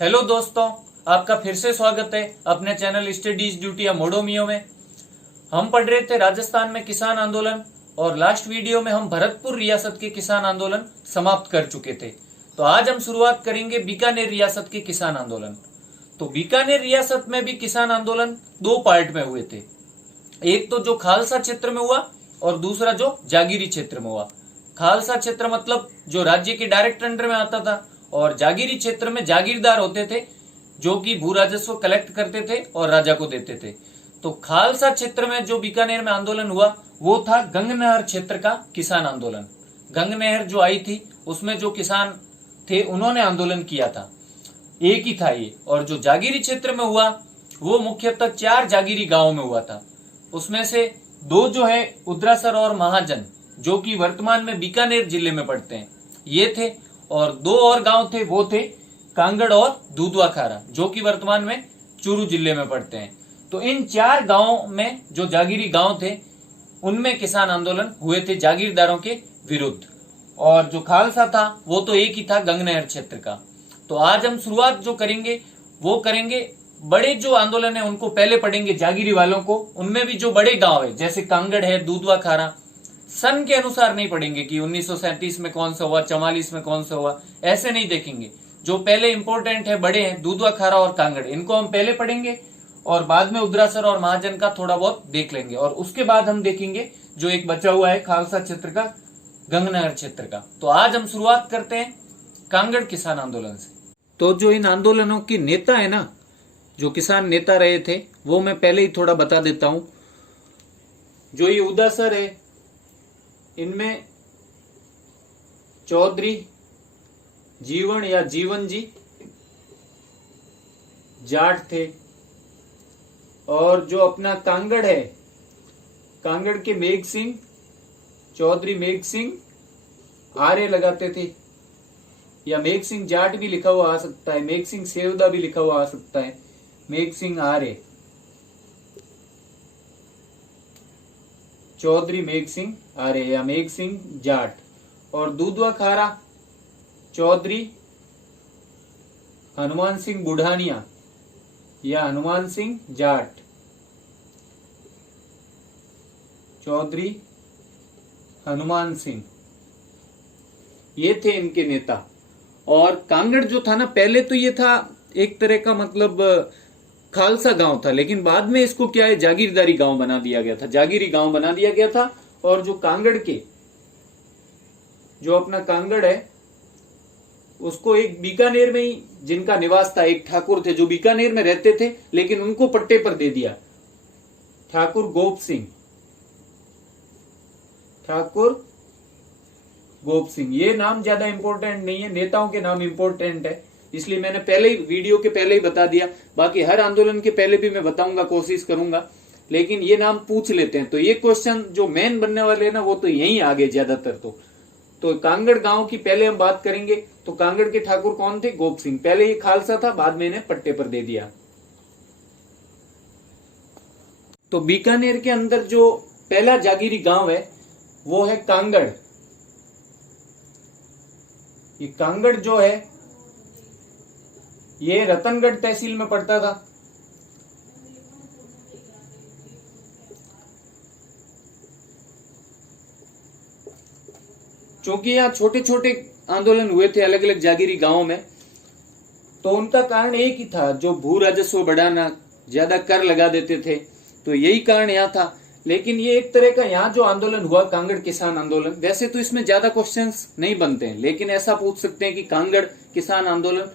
Hello दोस्तों, आपका फिर से स्वागत है अपने चैनल स्टडीज ड्यूटी या मोडोमियो में। हम पढ़ रहे थे राजस्थान में किसान आंदोलन और लास्ट वीडियो में हम भरतपुर रियासत के किसान आंदोलन समाप्त कर चुके थे। तो आज हम शुरुआत करेंगे बीकानेर रियासत के किसान आंदोलन। तो बीकानेर रियासत में भी किसान आंदोलन दो पार्ट में हुए थे, एक तो जो खालसा क्षेत्र में हुआ और दूसरा जो जागीरी क्षेत्र में हुआ। खालसा क्षेत्र मतलब जो राज्य के डायरेक्ट अंडर में आता था और जागीरी क्षेत्र में जागीरदार होते थे जो कि भू राजस्व कलेक्ट करते थे और राजा को देते थे। तो खालसा क्षेत्र में जो बीकानेर में आंदोलन हुआ वो था गंगनहर क्षेत्र का किसान आंदोलन। गंगनहर जो आई थी उसमें जो किसान थे उन्होंने आंदोलन किया था, एक ही था ये। और जो जागीरी क्षेत्र में हुआ वो मुख्यतः 4 जागीरी गांवों में हुआ था। उसमें से 2 जो है उद्रासर और महाजन जो कि वर्तमान में बीकानेर जिले में पड़ते हैं ये थे, और 2 और गांव थे वो थे कांगड़ और दूधवा खारा जो कि वर्तमान में चूरू जिले में पड़ते हैं। तो इन 4 गांवों में जो जागीरी गांव थे उनमें किसान आंदोलन हुए थे जागीरदारों के विरुद्ध, और जो खालसा था वो तो एक ही था गंगनहर क्षेत्र का। तो आज हम शुरुआत जो करेंगे वो करेंगे बड़े जो आंदोलन है उनको पहले पढ़ेंगे जागीरी वालों को। उनमें भी जो बड़े गांव है जैसे कांगड़ है, दूधवा खारा, सन के अनुसार नहीं पढ़ेंगे कि 1937 में कौन सा हुआ, 44 में कौन सा हुआ, ऐसे नहीं देखेंगे। जो पहले इंपॉर्टेंट है बड़े हैं दूधवा खारा और कांगड़, इनको हम पहले पढ़ेंगे और बाद में उद्रासर और महाजन का थोड़ा बहुत देख लेंगे, और उसके बाद हम देखेंगे जो एक बचा हुआ है खालसा क्षेत्र का, गंगनहर क्षेत्र का। तो आज हम शुरुआत करते हैं कांगड़ किसान आंदोलन से। तो जो इन आंदोलनों के नेता है ना, जो किसान नेता रहे थे वो मैं पहले ही थोड़ा बता देता हूं। जो ये उदासर है इनमें चौधरी जीवन या जीवन जी जाट थे, और जो अपना कांगड़ है, कांगड़ के मेघ सिंह, चौधरी मेघ सिंह आर्य लगाते थे, या मेघ सिंह जाट भी लिखा हुआ आ सकता है, मेघ सिंह सेवदा भी लिखा हुआ आ सकता है, मेघ सिंह आर्य, चौधरी मेघ सिंह आर्य या मेघ सिंह जाट। और दूधवा खारा चौधरी हनुमान सिंह बुढ़ानिया या हनुमान सिंह जाट, चौधरी हनुमान सिंह, ये थे इनके नेता। और कांगड़ जो था ना, पहले तो ये था एक तरह का मतलब खालसा गांव था, लेकिन बाद में इसको क्या है जागीरदारी गांव बना दिया गया था, जागीरी गांव बना दिया गया था। और जो कांगड़ के जो अपना कांगड़ है उसको एक बीकानेर में ही जिनका निवास था, एक ठाकुर थे जो बीकानेर में रहते थे लेकिन उनको पट्टे पर दे दिया, ठाकुर गोप सिंह, ठाकुर गोप सिंह। ये नाम ज्यादा इंपॉर्टेंट नहीं है, नेताओं के नाम इंपॉर्टेंट है, इसलिए मैंने पहले ही वीडियो के पहले ही बता दिया। बाकी हर आंदोलन के पहले भी मैं बताऊंगा, कोशिश करूंगा, लेकिन ये नाम पूछ लेते हैं। तो ये क्वेश्चन जो मेन बनने वाले हैं ना वो तो यही आगे ज्यादातर। तो कांगड़ गांव की पहले हम बात करेंगे। तो कांगड़ के ठाकुर कौन थे? गोप सिंह। पहले ये खालसा था, बाद में इन्हें पट्टे पर दे दिया। तो बीकानेर के अंदर जो पहला जागीरी गांव है वो है कांगड़। ये कांगड़ जो है ये रतनगढ़ तहसील में पड़ता था। क्योंकि यहाँ छोटे छोटे आंदोलन हुए थे अलग अलग जागीरी गांवों में, तो उनका कारण एक ही था, जो भू राजस्व बढ़ाना, ज्यादा कर लगा देते थे, तो यही कारण यहाँ था। लेकिन ये एक तरह का यहाँ जो आंदोलन हुआ कांगड़ किसान आंदोलन, वैसे तो इसमें ज्यादा क्वेश्चंस नहीं बनते हैं, लेकिन ऐसा पूछ सकते हैं कि कांगड़ किसान आंदोलन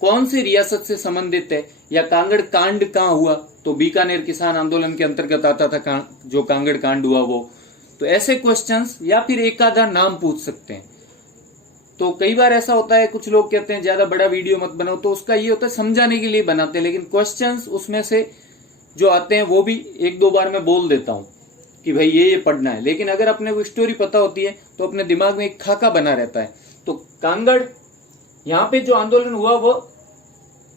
कौन सी रियासत से संबंधित है, या कांगड़ कांड कहाँ हुआ? तो बीकानेर किसान आंदोलन के अंतर्गत आता था जो कांगड़ कांड हुआ वो। तो ऐसे क्वेश्चंस, या फिर एक आधा नाम पूछ सकते हैं। तो कई बार ऐसा होता है, कुछ लोग कहते हैं ज्यादा बड़ा वीडियो मत बनाओ, तो उसका ये होता है समझाने के लिए बनाते हैं, लेकिन क्वेश्चंस उसमें से जो आते हैं वो भी 1-2 बार मैं बोल देता हूं कि भाई ये पढ़ना है। लेकिन अगर अपने को स्टोरी पता होती है तो अपने दिमाग में एक खाका बना रहता है। तो कांगड़ यहाँ पे जो आंदोलन हुआ वो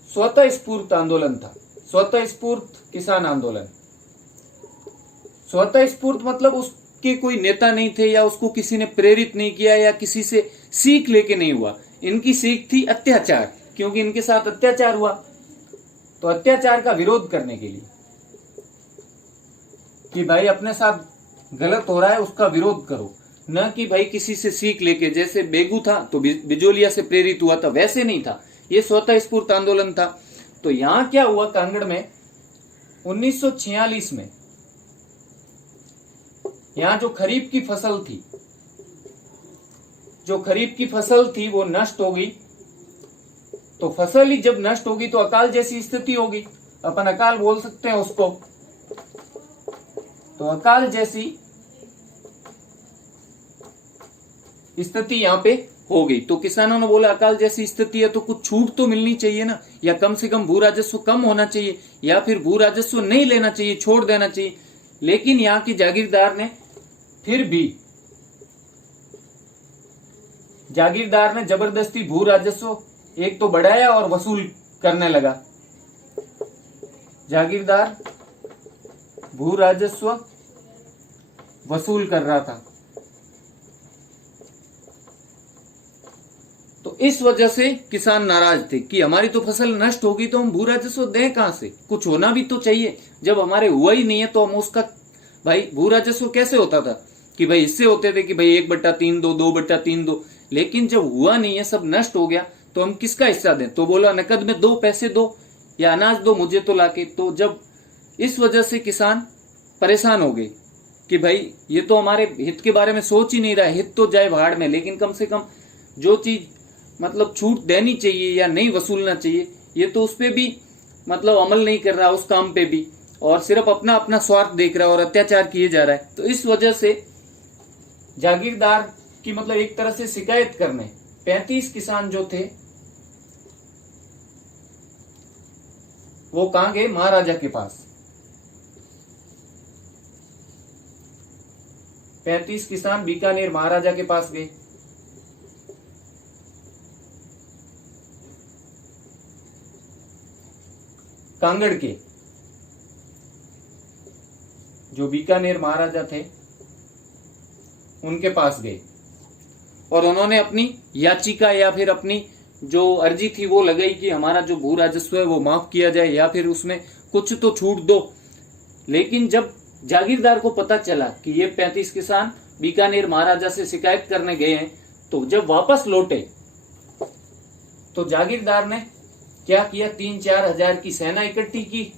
स्वतः स्फूर्त आंदोलन था, स्वतः स्फूर्त किसान आंदोलन। स्वतः स्फूर्त मतलब उसके कोई नेता नहीं थे, या उसको किसी ने प्रेरित नहीं किया, या किसी से सीख लेके नहीं हुआ। इनकी सीख थी अत्याचार, क्योंकि इनके साथ अत्याचार हुआ। तो अत्याचार का विरोध करने के लिए कि भाई अपने साथ गलत हो रहा है उसका विरोध करो, न कि भाई किसी से सीख लेके, जैसे बेगू था तो बिजोलिया से प्रेरित हुआ था, वैसे नहीं था, ये स्वतः स्फूर्त आंदोलन था। तो यहां क्या हुआ कांगड़ में 1946 में, यहां जो खरीफ की फसल थी, वो नष्ट हो गई। तो फसल ही जब नष्ट होगी तो अकाल जैसी स्थिति होगी, अपन अकाल बोल सकते हैं उसको। तो अकाल जैसी स्थिति यहां पे हो गई। तो किसानों ने बोला अकाल जैसी स्थिति है तो कुछ छूट तो मिलनी चाहिए ना, या कम से कम भू राजस्व कम होना चाहिए, या फिर भू राजस्व नहीं लेना चाहिए, छोड़ देना चाहिए। लेकिन यहाँ की जागीरदार ने जबरदस्ती भू राजस्व एक तो बढ़ाया और वसूल करने लगा। जागीरदार भू राजस्व वसूल कर रहा था। तो इस वजह से किसान नाराज थे कि हमारी तो फसल नष्ट होगी तो हम भू राजस्व दें कहां से, कुछ होना भी तो चाहिए। जब हमारे हुआ ही नहीं है तो हम उसका भाई भू राजस्व कैसे होता था कि भाई इससे होते थे कि भाई 1/3 दो, 2/3 दो, लेकिन जब हुआ नहीं है, सब नष्ट हो गया, तो हम किसका हिस्सा दें? तो बोला नकद में दो, पैसे दो या अनाज दो मुझे तो लाके। तो जब इस वजह से किसान परेशान हो गए कि भाई ये तो हमारे हित के बारे में सोच ही नहीं रहा है, हित तो जाए भाड़ में, लेकिन कम से कम जो चीज मतलब छूट देनी चाहिए या नहीं वसूलना चाहिए, ये तो उस पर भी मतलब अमल नहीं कर रहा, उस काम पे भी, और सिर्फ अपना अपना स्वार्थ देख रहा है और अत्याचार किए जा रहा है। तो इस वजह से जागीरदार की मतलब एक तरह से शिकायत करने 35 किसान जो थे वो कहां गए? महाराजा के पास। 35 किसान बीकानेर महाराजा के पास गए। कांगड़ के जो बीकानेर महाराजा थे उनके पास गए और उन्होंने अपनी याचिका या फिर अपनी जो अर्जी थी वो लगाई कि हमारा जो भू राजस्व है वो माफ किया जाए या फिर उसमें कुछ तो छूट दो। लेकिन जब जागीरदार को पता चला कि ये 35 किसान बीकानेर महाराजा से शिकायत करने गए हैं, तो जब वापस लौटे तो जागीरदार ने क्या किया? 3-4 हजार की सेना इकट्ठी की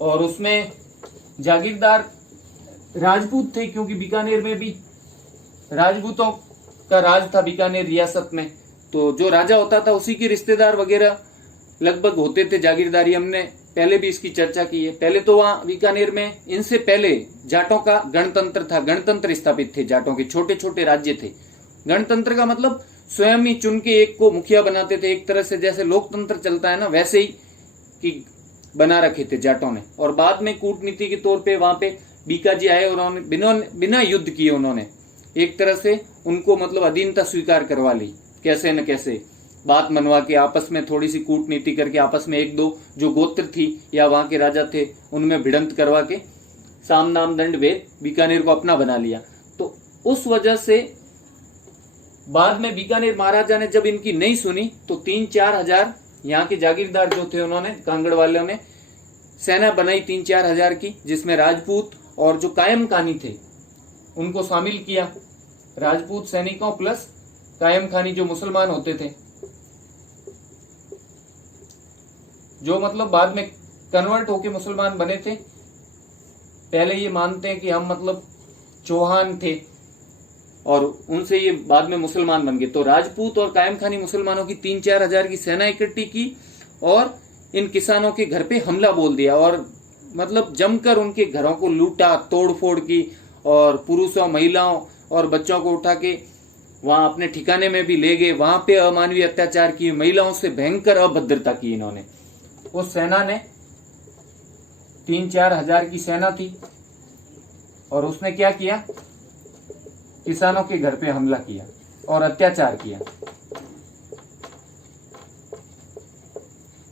और उसमें जागीरदार राजपूत थे, क्योंकि बीकानेर में भी राजपूतों का राज था बीकानेर रियासत में। तो जो राजा होता था उसी के रिश्तेदार वगैरह लगभग होते थे जागीरदारी। हमने पहले भी इसकी चर्चा की है। पहले तो वहां बीकानेर में इनसे पहले जाटों का गणतंत्र था, गणतंत्र स्थापित थे। जाटों के छोटे छोटे राज्य थे। गणतंत्र का मतलब स्वयं ही चुन के एक को मुखिया बनाते थे, एक तरह से जैसे लोकतंत्र चलता है ना, वैसे ही कि बना रखे थे जाटों ने। और बाद में कूटनीति के तौर पे वहां पे बीकाजी आए और उन्होंने बिना युद्ध किए उन्होंने एक तरह से उनको मतलब अधीनता स्वीकार करवा ली, कैसे न कैसे बात मनवा के, आपस में थोड़ी सी कूटनीति करके, आपस में एक दो जो गोत्र थी या वहां के राजा थे उनमें भिड़ंत करवा के साम नाम दंड भेद बीकानेर को अपना बना लिया। तो उस वजह से बाद में बीकानेर महाराजा ने जब इनकी नहीं सुनी तो 3-4 हजार यहाँ के जागीरदार जो थे उन्होंने, कांगड़ वालों ने सेना बनाई 3-4 हजार की, जिसमें राजपूत और जो कायम खानी थे उनको शामिल किया। राजपूत सैनिकों प्लस कायम खानी जो मुसलमान होते थे, जो मतलब बाद में कन्वर्ट होके मुसलमान बने थे। पहले ये मानते हैं कि हम मतलब चौहान थे और उनसे ये बाद में मुसलमान बन गए। तो राजपूत और कायम खानी मुसलमानों की 3-4 हजार की सेना इकट्ठी की और इन किसानों के घर पे हमला बोल दिया और मतलब जमकर उनके घरों को लूटा, तोड़फोड़ की और पुरुषों, महिलाओं और बच्चों को उठा के वहां अपने ठिकाने में भी ले गए। वहां पे अमानवीय अत्याचार किए, महिलाओं से भयंकर अभद्रता की इन्होंने। उस सेना ने 3-4 हजार की सेना थी और उसने क्या किया? किसानों के घर पे हमला किया और अत्याचार किया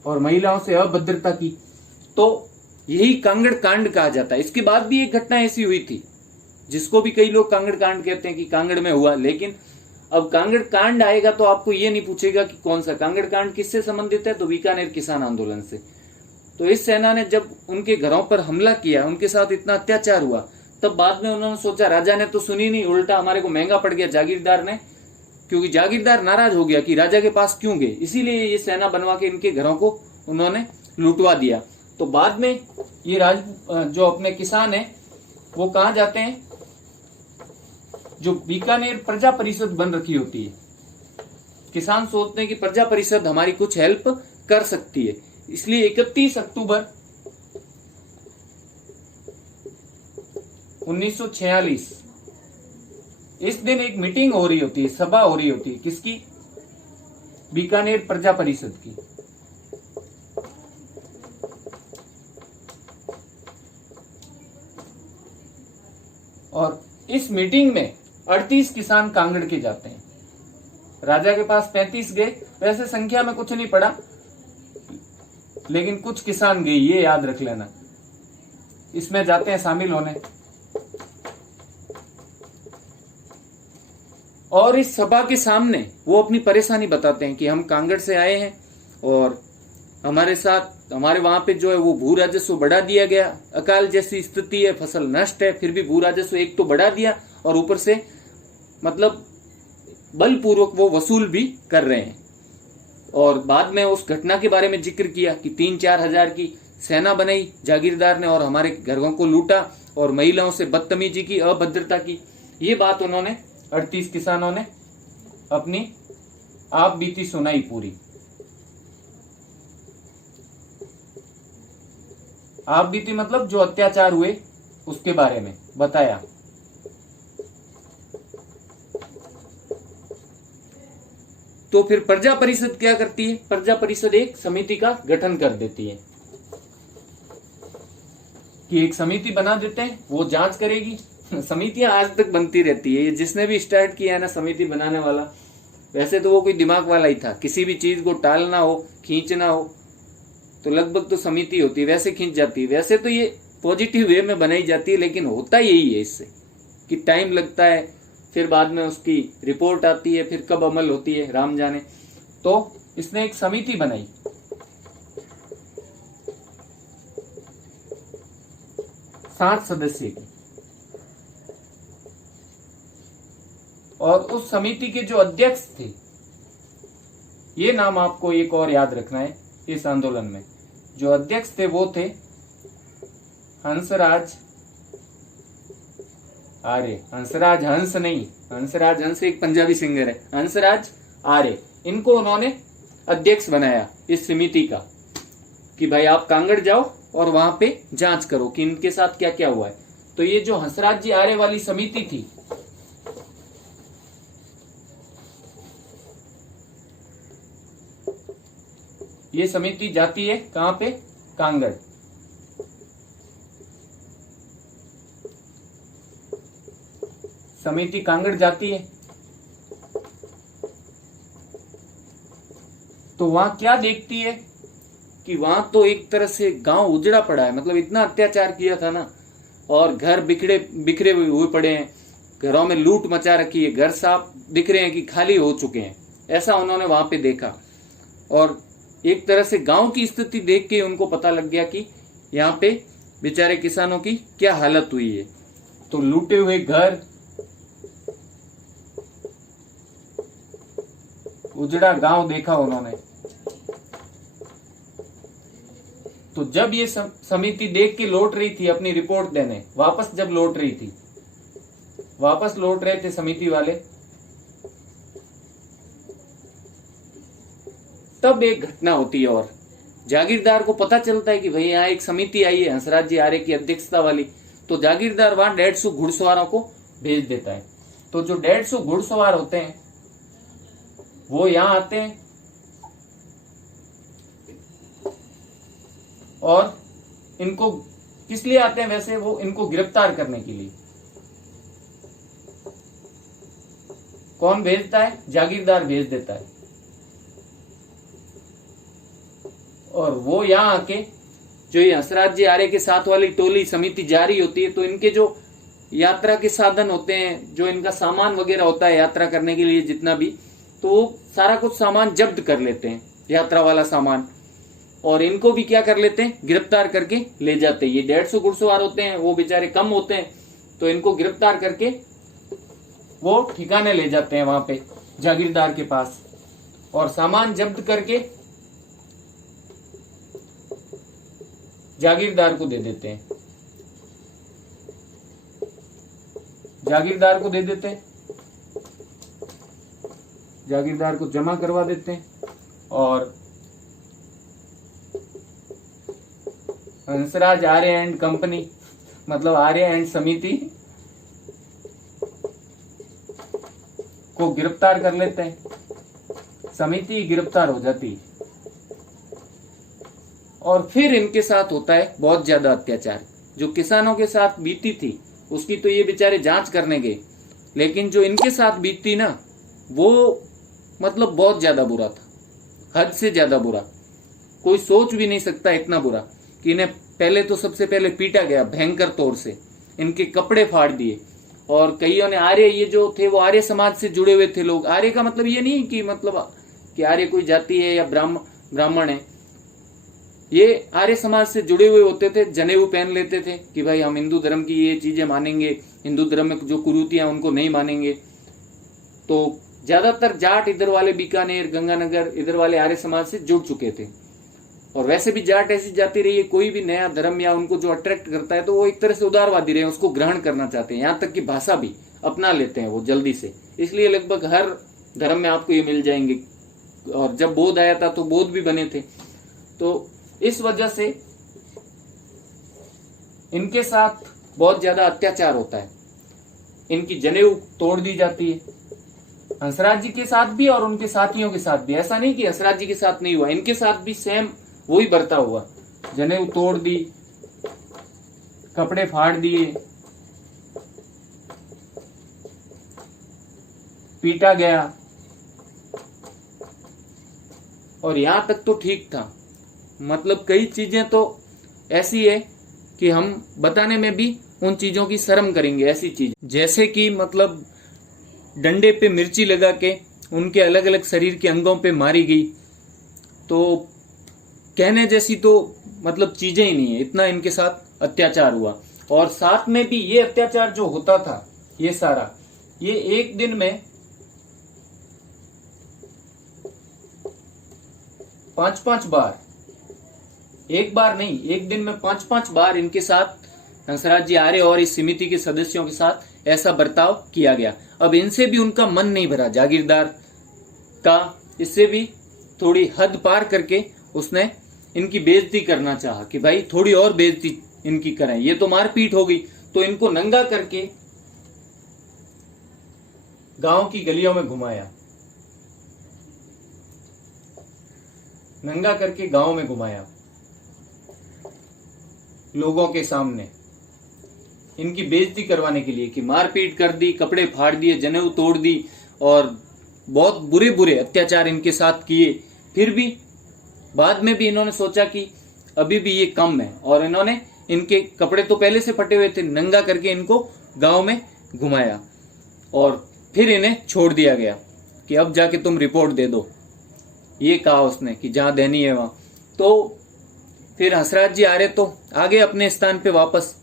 और महिलाओं से अभद्रता की। तो यही कांगड़ कांड कहा जाता है। इसके बाद भी एक घटना ऐसी हुई थी जिसको भी कई लोग कांगड़ कांड कहते हैं कि कांगड़ में हुआ, लेकिन अब कांगड़ कांड आएगा तो आपको ये नहीं पूछेगा कि कौन सा कांगड़ कांड किससे संबंधित है, तो बीकानेर किसान आंदोलन से। तो इस सेना ने जब उनके घरों पर हमला किया, उनके साथ इतना अत्याचार हुआ, तब बाद में उन्होंने सोचा, राजा ने तो सुनी नहीं, उल्टा हमारे को महंगा पड़ गया जागीरदार ने, क्योंकि जागीरदार नाराज हो गया कि राजा के पास क्यों गए, इसीलिए ये सेना बनवा के इनके घरों को उन्होंने लुटवा दिया। तो बाद में ये जो अपने किसान है वो कहाँ जाते हैं, जो बीकानेर प्रजा परिषद बन रखी होती है, किसान सोचते हैं कि प्रजा परिषद हमारी कुछ हेल्प कर सकती है, इसलिए 31 अक्टूबर 1946 इस दिन एक मीटिंग हो रही होती है, सभा हो रही होती है, किसकी, बीकानेर प्रजा परिषद की। और इस मीटिंग में 38 किसान कांगड़ के जाते हैं, राजा के पास 35 गए, वैसे संख्या में कुछ नहीं पड़ा, लेकिन कुछ किसान गए, ये याद रख लेना, इसमें जाते हैं शामिल होने। और इस सभा के सामने वो अपनी परेशानी बताते हैं कि हम कांगड़ से आए हैं और हमारे साथ हमारे वहां पे जो है वो भू राजस्व बढ़ा दिया गया, अकाल जैसी स्थिति है, फसल नष्ट है, फिर भी भू राजस्व एक तो बढ़ा दिया और ऊपर से मतलब बलपूर्वक वो वसूल भी कर रहे हैं। और बाद में उस घटना के बारे में जिक्र किया कि 3-4 हजार की सेना बनाई जागीरदार ने और हमारे घरों को लूटा और महिलाओं से बदतमीजी की, अभद्रता की। ये बात उन्होंने 38 किसानों ने अपनी आप बीती सुनाई पूरी। आप बीती मतलब जो अत्याचार हुए उसके बारे में बताया। तो फिर प्रजा परिषद क्या करती है, प्रजा परिषद एक समिति का गठन कर देती है कि एक समिति बना देते हैं, वो जांच करेगी। समितियां आज तक बनती रहती है, जिसने भी स्टार्ट किया है ना समिति बनाने वाला, वैसे तो वो कोई दिमाग वाला ही था, किसी भी चीज को टालना हो, खींचना हो तो लगभग तो समिति होती है, वैसे खींच जाती है। वैसे तो ये पॉजिटिव वे में बनाई जाती है, लेकिन होता यही है इससे कि टाइम लगता है, फिर बाद में उसकी रिपोर्ट आती है, फिर कब अमल होती है राम जाने। तो इसने एक समिति बनाई, सात सदस्य की, और उस समिति के जो अध्यक्ष थे, ये नाम आपको एक और याद रखना है, इस आंदोलन में जो अध्यक्ष थे वो थे हंसराज आर्य। हंसराज हंस नहीं, हंसराज हंस एक पंजाबी सिंगर है, हंसराज आर्य। इनको उन्होंने अध्यक्ष बनाया इस समिति का कि भाई आप कांगड़ जाओ और वहां पे जांच करो कि इनके साथ क्या क्या हुआ है। तो ये जो हंसराज जी आर्य वाली समिति थी, ये समिति जाती है कहां पे, कांगड़। समिति कांगड़ जाती है तो वहां क्या देखती है कि वहां तो एक तरह से गांव उजड़ा पड़ा है, मतलब इतना अत्याचार किया था ना, और घर बिखरे हुए पड़े हैं, घरों में लूट मचा रखी है, घर साफ दिख रहे हैं कि खाली हो चुके हैं, ऐसा उन्होंने वहां पे देखा। और एक तरह से गांव की स्थिति देख के उनको पता लग गया कि यहाँ पे बेचारे किसानों की क्या हालत हुई है। तो लूटे हुए घर, उजड़ा गांव देखा उन्होंने। तो जब ये समिति देख के लौट रही थी अपनी रिपोर्ट देने, वापस जब लौट रही थी, वापस लौट रहे थे समिति वाले, तब एक घटना होती है और जागीरदार को पता चलता है कि भाई यहाँ एक समिति आई है हंसराज जी आर्य की अध्यक्षता वाली। तो जागीरदार वहां 150 घुड़सवारों को भेज देता है। तो जो 150 घुड़सवार होते हैं वो यहाँ आते हैं और इनको किस लिए आते हैं, वैसे वो इनको गिरफ्तार करने के लिए। कौन भेजता है, जागीरदार भेज देता है। और वो यहाँ आके जो ये हंसराज जी आर्य के साथ वाली टोली समिति जा रही होती है, तो इनके जो यात्रा के साधन होते हैं, जो इनका सामान वगैरह होता है यात्रा करने के लिए जितना भी, तो सारा कुछ सामान जब्त कर लेते हैं, यात्रा वाला सामान, और इनको भी क्या कर लेते हैं, गिरफ्तार करके ले जाते हैं। ये 150 घुड़सवार होते हैं, वो बेचारे कम होते हैं, तो इनको गिरफ्तार करके वो ठिकाने ले जाते हैं वहां पे जागीरदार के पास, और सामान जब्त करके जागीरदार को दे देते हैं। जागीरदार को दे देते हैं, जागीरदार को जमा करवा देते हैं, और हंसराज आर्य एंड कंपनी, मतलब आर्य एंड समिति को गिरफ्तार कर लेते हैं। समिति गिरफ्तार हो जाती है, और फिर इनके साथ होता है बहुत ज्यादा अत्याचार। जो किसानों के साथ बीती थी उसकी तो ये बेचारे जांच करने गए, लेकिन जो इनके साथ बीती ना, वो मतलब बहुत ज्यादा बुरा था, हद से ज्यादा बुरा। कोई सोच भी नहीं सकता इतना बुरा, कि इन्हें पहले तो सबसे पहले पीटा गया भयंकर तौर से, इनके कपड़े फाड़ दिए, और कईयों ने, आर्य ये जो थे वो आर्य समाज से जुड़े हुए थे लोग। आर्य का मतलब ये नहीं कि मतलब कि आर्य कोई जाति है या ब्राह्मण है, ये आर्य समाज से जुड़े हुए होते थे, जनेऊ पहन लेते थे कि भाई हम हिंदू धर्म की ये चीजें मानेंगे, हिंदू धर्म में जो कुरीतियां उनको नहीं मानेंगे। तो ज्यादातर जाट इधर वाले बीकानेर, गंगानगर इधर वाले आर्य समाज से जुड़ चुके थे, और वैसे भी जाट ऐसी जाति रही है, कोई भी नया धर्म या उनको जो अट्रैक्ट करता है तो वो एक तरह से उदारवादी रहे, उसको ग्रहण करना चाहते हैं, यहाँ तक कि भाषा भी अपना लेते हैं वो जल्दी से। इसलिए लगभग हर धर्म में आपको ये मिल जाएंगे, और जब बौद्ध आया था तो बौद्ध भी बने थे। तो इस वजह से इनके साथ बहुत ज्यादा अत्याचार होता है, इनकी जनेऊ तोड़ दी जाती है, हंसराज जी के साथ भी और उनके साथियों के साथ भी। ऐसा नहीं कि हंसराज जी के साथ नहीं हुआ, इनके साथ भी सेम वही बर्ताव हुआ, जनेऊ तोड़ दी, कपड़े फाड़ दिए, पीटा गया, और यहां तक तो ठीक था। मतलब कई चीजें तो ऐसी है कि हम बताने में भी उन चीजों की शर्म करेंगे। ऐसी चीज जैसे कि मतलब डंडे पे मिर्ची लगा के उनके अलग अलग शरीर के अंगों पे मारी गई, तो कहने जैसी तो मतलब चीजें ही नहीं है, इतना इनके साथ अत्याचार हुआ। और साथ में भी ये अत्याचार जो होता था, ये सारा, ये एक दिन में 5-5 बार, एक बार नहीं, एक दिन में 5-5 बार इनके साथ हंसराज जी आर्य और इस समिति के सदस्यों के साथ ऐसा बर्ताव किया गया। अब इनसे भी उनका मन नहीं भरा जागीरदार का, इससे भी थोड़ी हद पार करके उसने इनकी बेइज्जती करना चाहा कि भाई थोड़ी और बेइज्जती इनकी करें, ये तो मारपीट हो गई। तो इनको नंगा करके गांव की गलियों में घुमाया, नंगा करके गांव में घुमाया लोगों के सामने, इनकी बेइज्जती करवाने के लिए, कि मारपीट कर दी, कपड़े फाड़ दिए, जनेऊ तोड़ दी, और बहुत बुरे बुरे अत्याचार इनके साथ किए। फिर भी बाद में भी इन्होंने सोचा कि अभी भी ये कम है, और इन्होंने इनके कपड़े तो पहले से फटे हुए थे, नंगा करके इनको गांव में घुमाया, और फिर इन्हें छोड़ दिया गया कि अब जाके तुम रिपोर्ट दे दो। ये कहा उसने कि जहां देनी है वहां। तो फिर हंसराज जी आर्य तो आगे अपने स्थान पे वापस,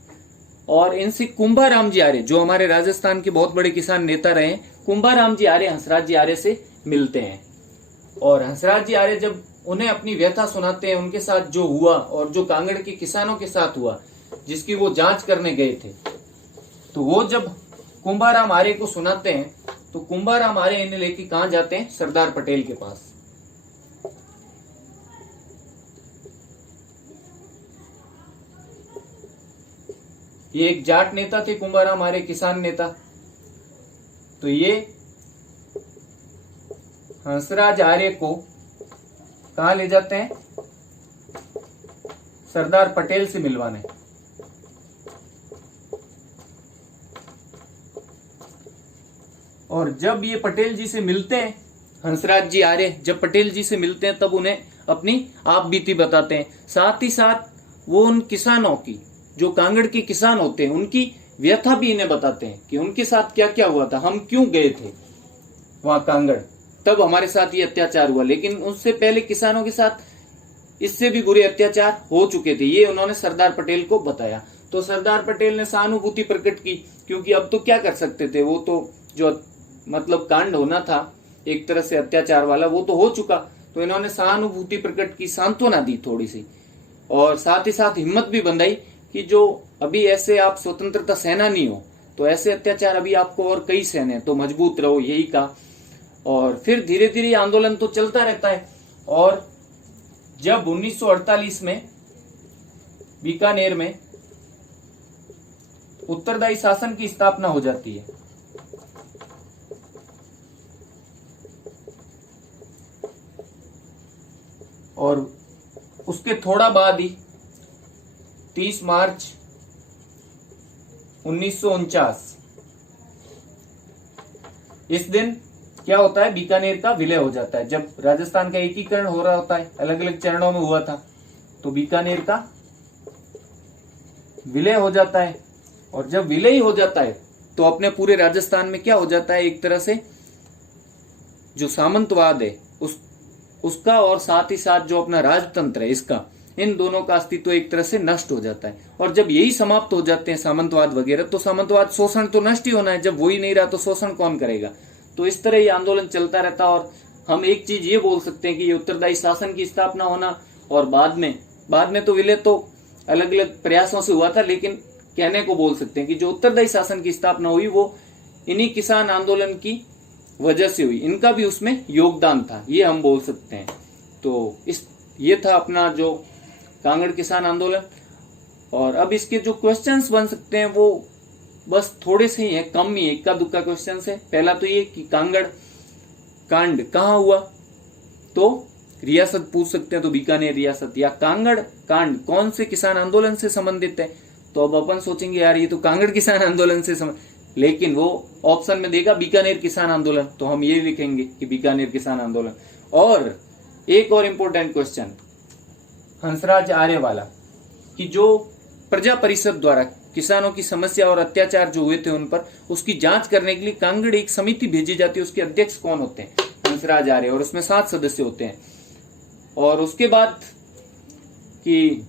और इनसे कुंभाराम जी आर्य, जो हमारे राजस्थान के बहुत बड़े किसान नेता रहे, कुंभाराम जी आर्य हंसराज जी आर्य से मिलते हैं। और हंसराज जी आर्य जब उन्हें अपनी व्यथा सुनाते हैं, उनके साथ जो हुआ और जो कांगड़ के किसानों के साथ हुआ, जिसकी वो जांच करने गए थे, तो वो जब कुंभाराम आर्य को सुनाते हैं, तो कुंभाराम आर्य इन्हें लेके कहां जाते हैं, सरदार पटेल के पास। ये एक जाट नेता थे कुंभाराम आर्य, किसान नेता। तो ये हंसराज आर्य को कहां ले जाते हैं, सरदार पटेल से मिलवाने। और जब ये पटेल जी से मिलते हैं, हंसराज जी आर्य जब पटेल जी से मिलते हैं, तब उन्हें अपनी आप बीती बताते हैं। साथ ही साथ वो उन किसानों की, जो कांगड़ के किसान होते हैं, उनकी व्यथा भी इन्हें बताते हैं कि उनके साथ क्या क्या हुआ था, हम क्यों गए थे वहां कांगड़, तब हमारे साथ ये अत्याचार हुआ। लेकिन उससे पहले किसानों के साथ इससे भी बुरे अत्याचार हो चुके थे, ये उन्होंने सरदार पटेल को बताया। तो सरदार पटेल ने सहानुभूति प्रकट की, क्योंकि अब तो क्या कर सकते थे, वो तो जो मतलब कांड होना था एक तरह से अत्याचार वाला वो तो हो चुका। तो इन्होंने सहानुभूति प्रकट की, सांत्वना दी थोड़ी सी, और साथ ही साथ हिम्मत भी बंधाई कि जो अभी ऐसे आप स्वतंत्रता सेनानी हो तो ऐसे अत्याचार अभी आपको और कई सहने, तो मजबूत रहो, यही कहा। और फिर धीरे धीरे आंदोलन तो चलता रहता है। और जब 1948 में बीकानेर में उत्तरदायी शासन की स्थापना हो जाती है, और उसके थोड़ा बाद ही 30 मार्च 1949 इस दिन क्या होता है, बीकानेर का विलय हो जाता है। जब राजस्थान का एकीकरण हो रहा होता है, अलग अलग चरणों में हुआ था, तो बीकानेर का विलय हो जाता है। और जब विलय हो जाता है तो अपने पूरे राजस्थान में क्या हो जाता है, एक तरह से जो सामंतवाद है उसका और साथ ही साथ जो अपना राजतंत्र है इसका, इन दोनों का अस्तित्व एक तरह से नष्ट हो जाता है। और जब यही समाप्त हो जाते हैं सामंतवाद वगैरह, तो सामंतवाद शोषण तो नष्ट ही होना है, जब वही नहीं रहा तो शोषण कौन करेगा। तो इस तरह ये आंदोलन चलता रहता। और हम एक चीज ये बोल सकते हैं कि ये उत्तरदायी शासन की स्थापना होना और बाद में तो विलय तो अलग अलग प्रयासों से हुआ था, लेकिन कहने को बोल सकते हैं कि जो उत्तरदायी शासन की स्थापना हुई वो इन्हीं किसान आंदोलन की वजह से हुई, इनका भी उसमें योगदान था, ये हम बोल सकते हैं। तो ये था अपना जो कांगड़ किसान आंदोलन। और अब इसके जो क्वेश्चंस बन सकते हैं वो बस थोड़े से ही हैं, कम ही है, इक्का दुक्का क्वेश्चन है। पहला तो ये कि कांगड़ कांड कहाँ हुआ, तो रियासत पूछ सकते हैं, तो बीकानेर रियासत। या कांगड़ कांड कौन से किसान आंदोलन से संबंधित है, तो अब अपन सोचेंगे यार ये तो कांगड़ किसान आंदोलन से लेकिन वो ऑप्शन में देगा बीकानेर किसान आंदोलन, तो हम ये लिखेंगे कि बीकानेर किसान आंदोलन। और एक और इम्पोर्टेंट क्वेश्चन हंसराज आर्यवाला कि जो प्रजा परिषद द्वारा किसानों की समस्या और अत्याचार जो हुए थे उन पर, उसकी जांच करने के लिए कांगड़ एक समिति भेजी जाती है, उसके अध्यक्ष कौन होते हैं, हंसराज आर्य, और उसमें 7 सदस्य होते हैं। और उसके बाद कि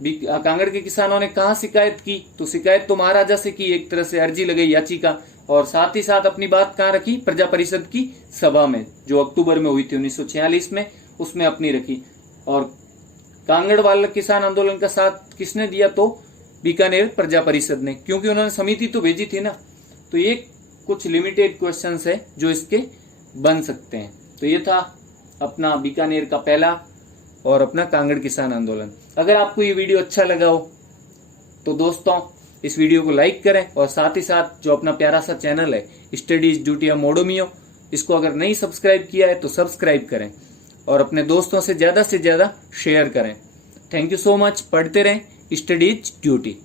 कांगड़ के किसानों ने कहा शिकायत की, तो शिकायत तो महाराजा से की, एक तरह से अर्जी लगाई, याचिका, और साथ ही साथ अपनी बात कहाँ रखी, प्रजा परिषद की सभा में जो अक्टूबर में हुई थी 1946 में, उसमें अपनी रखी। और कांगड़ वाला किसान आंदोलन का साथ किसने दिया, तो बीकानेर प्रजा परिषद ने, क्योंकि उन्होंने समिति तो भेजी थी ना। तो ये कुछ लिमिटेड क्वेश्चंस है जो इसके बन सकते हैं। तो ये था अपना बीकानेर का पहला और अपना कांगड़ किसान आंदोलन। अगर आपको ये वीडियो अच्छा लगा हो तो दोस्तों इस वीडियो को लाइक करें, और साथ ही साथ जो अपना प्यारा सा चैनल है स्टडीज ड्यूटी मोडोमियो, इसको अगर नहीं सब्सक्राइब किया है तो सब्सक्राइब करें, और अपने दोस्तों से ज्यादा शेयर करें। Thank you so much. पढ़ते रहें स्टडीज ड्यूटी।